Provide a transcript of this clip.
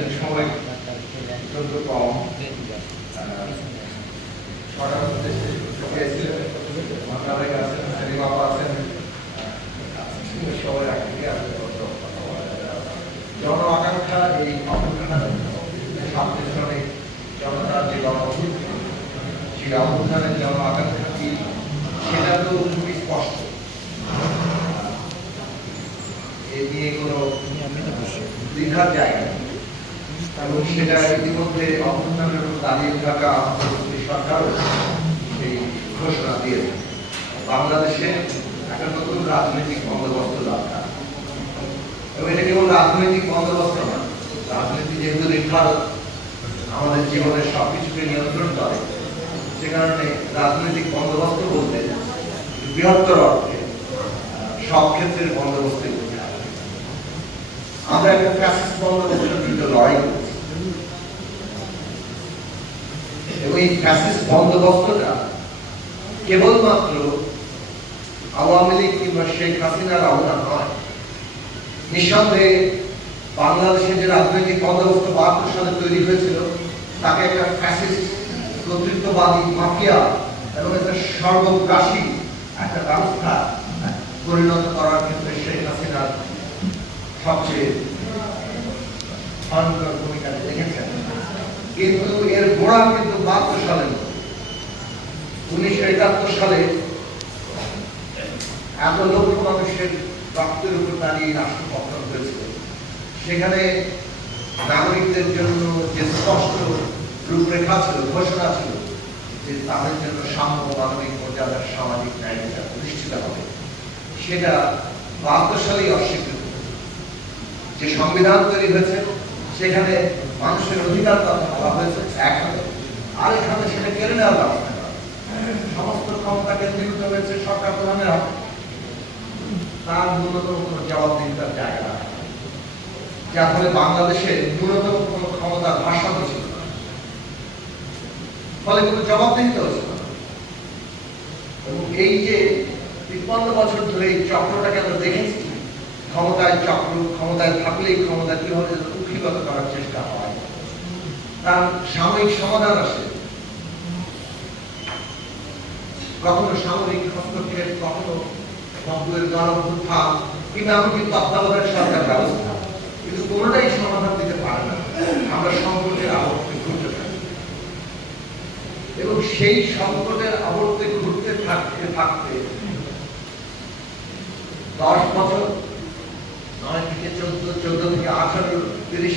জানিয়েছেন সময় অত্যন্ত কম। ছটার মধ্যে শেষ করতে চেয়েছিলেন, তারেক আছেন, সেলিম আপা আছেন, সবাই আগে আসলে জন আকাঙ্ক্ষা এই অভ্যুত্থানের 26 সনে জনতার যে গণঅভ্যুত্থান, সেই অভ্যুত্থানের জন আকাঙ্ক্ষা কি সেটা তো খুবই স্পষ্ট। এ নিয়ে কোনো দ্বিধার জায়গা নেই এবং সেটা ইতিমধ্যে অভ্যুত্থানের উপর দাঁড়িয়ে থাকা অন্তর্বর্তী সরকারও সেই ঘোষণা দিয়েছে। বাংলাদেশে একটা নতুন রাজনৈতিক বন্দোবস্ত দরকার এবং এটা কেবল রাজনৈতিক বন্দোবস্ত না, রাজনীতি যেহেতু নির্ধারক, আমাদের জীবনের সবকিছুকে নিয়ন্ত্রণ করে, সে কারণে রাজনৈতিক বন্দোবস্ত বলতে বৃহত্তর অর্থে সব ক্ষেত্রের বন্দোবস্ত করতে হবে। আমরা একটা ফ্যাসিস্ট বন্দোবস্তের বিরুদ্ধে লড়াই করছি এবং এই ফ্যাসিস্ট বন্দোবস্তটা কেবলমাত্র আওয়ামী লীগ কিংবা শেখ হাসিনার অবদান নয়। নিঃসন্দেহে বাংলাদেশের যে রাজনৈতিক বন্দোবস্ত 72 সালে তৈরি হয়েছিল তাকে একটা ফ্যাসিস্ট কর্তৃত্ববাদী মাফিয়া এবং একটা সর্বগ্রাসী একটা ব্যবস্থা পরিণত করার ক্ষেত্রে শেখ হাসিনার সবচেয়ে ভয়ঙ্কর ভূমিকা দেখেছেন। কিন্তু এর গোড়া কিন্তু 72 সালে, 1971 সালে এত লক্ষ মানুষের রক্তের উপর দাঁড়িয়ে রাষ্ট্র পতন হয়েছিল। সেখানে নাগরিকদের জন্য যে স্পষ্ট রূপরেখা ছিল, ঘোষণা ছিল যে তাদের জন্য সাম্য, মানবিক মর্যাদার সামাজিক ন্যায় বিচার প্রতিষ্ঠিত হবে, সেটা 72 সালেই অস্বীকৃত। যে সংবিধান তৈরি হয়েছে সেখানে মানুষের অধিকার কথা বলা হয়েছে একখানে, আর এখানে সেটা কেড়ে নেওয়ার ব্যবস্থা করা, সমস্ত ক্ষমতা কেন্দ্রীভূত হয়েছে সরকার প্রধানের হাতে। তার ন্যূনতম কোনো জবাবদিহিতার জায়গা না, যার ফলে বাংলাদেশে ন্যূনতম কোনো ক্ষমতার ভারসাম্য ছিল না, ফলে কোনো জবাবদিহিতা হচ্ছে না। এবং এই যে 53 বছর ধরে এই চক্রটাকে আমরা দেখেছি, ক্ষমতায় চক্র, ক্ষমতায় থাকলেই ক্ষমতা কিভাবে কুক্ষিগত করার চেষ্টা হয়, তার সাময়িক সমাধান আসে, কখনো সামরিক হস্তক্ষেপ, কখনো নব্বইয়ের গণঅভ্যুত্থান কিংবা এমনকি তত্ত্বাবধায়ক সরকার ব্যবস্থা, কিন্তু কোনোটাই সমাধান দিতে পারে না। আমরা সংকটের আবর্তে ঘুরতে থাকি এবং সেই সংকটের আবর্তে ঘুরতে থাকতে থাকতে 10 বছর, 9 থেকে 14, 14 থেকে 18, 30